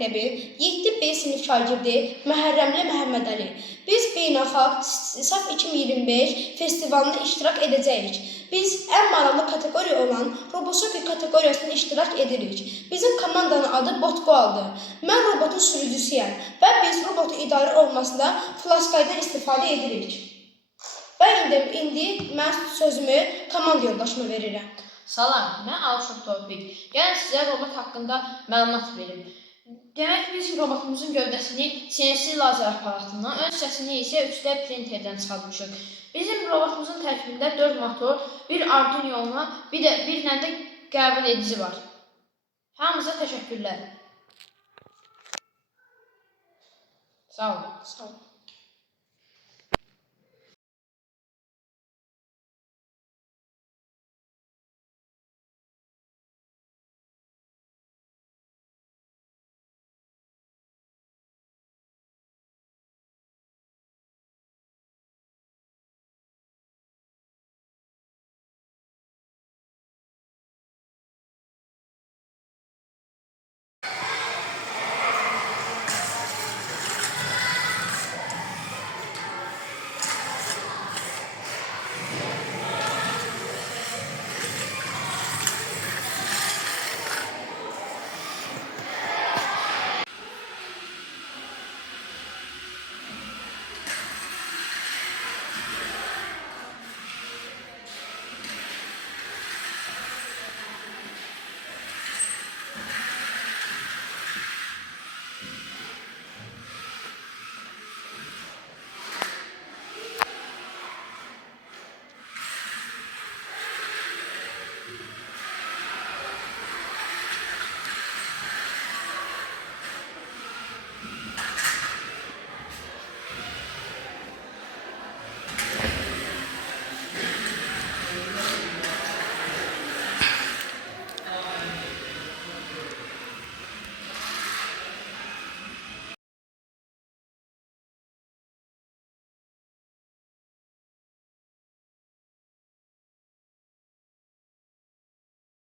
məktəbi 7B sinif şagirdi Məhərrəmli Məhəmmədəli. Biz beynəlxalq SAF 2025 festivalında iştirak edəcəyik. Biz ən maraqlı kateqoriya olan Robosoki kateqoriyasında iştirak edirik. Bizim komandanın adı Botqoaldır. Mən robotun sürücüsüyəm və biz robotu idarə olmasında flaskaydan istifadə edirik. Və indi mən sözümü komanda yoldaşıma verirəm. Salam, mən Alşud Tofiq. Gəlin sizə robot haqqında məlumat verim. Demək, biz robotumuzun gövdəsini CNC lazer aparatından, ön hissəsini isə 3D printerdən çıxartmışıq. Bizim robotumuzun tərkibində 4 motor, bir Arduino, bir dənə də qəbul edici var. Hamınıza təşəkkürlər. Sağ olun.